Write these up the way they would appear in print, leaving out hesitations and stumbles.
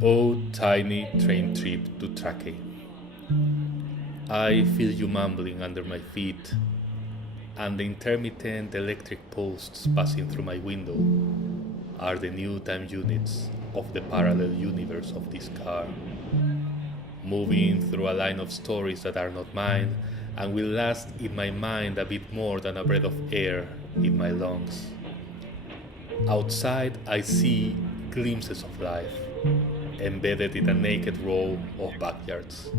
Oh, tiny train trip to Trakai. I feel you mumbling under my feet, and the intermittent electric posts passing through my window are the new time units of the parallel universe of this car, moving through a line of stories that are not mine and will last in my mind a bit more than a breath of air in my lungs. Outside, I see glimpses of life, embedded in a naked row of backyards.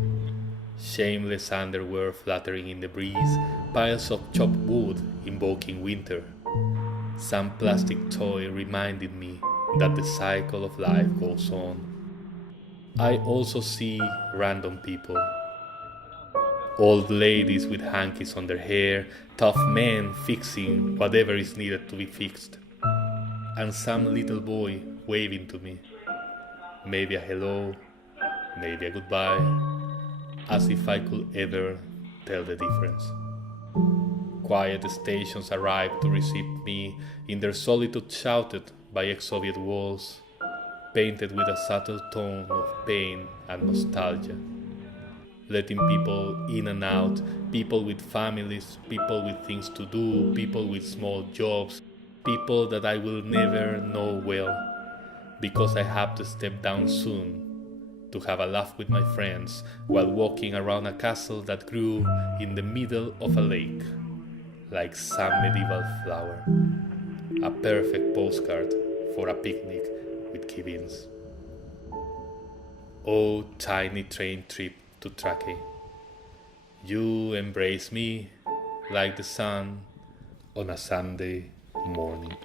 Shameless underwear fluttering in the breeze, piles of chopped wood invoking winter, some plastic toy reminding me that the cycle of life goes on. I also see random people, old ladies with hankies on their hair, tough men fixing whatever is needed to be fixed, and some little boy waving to me, maybe a hello, maybe a goodbye, as if I could ever tell the difference. Quiet stations arrived to receive me in their solitude, shouted by ex-Soviet walls, painted with a subtle tone of pain and nostalgia, letting people in and out, people with families, people with things to do, people with small jobs, people that I will never know well, because I have to step down soon to have a laugh with my friends while walking around a castle that grew in the middle of a lake, like some medieval flower. A perfect postcard for a picnic with kibins. Oh, tiny train trip to Trakai. You embrace me like the sun on a Sunday morning.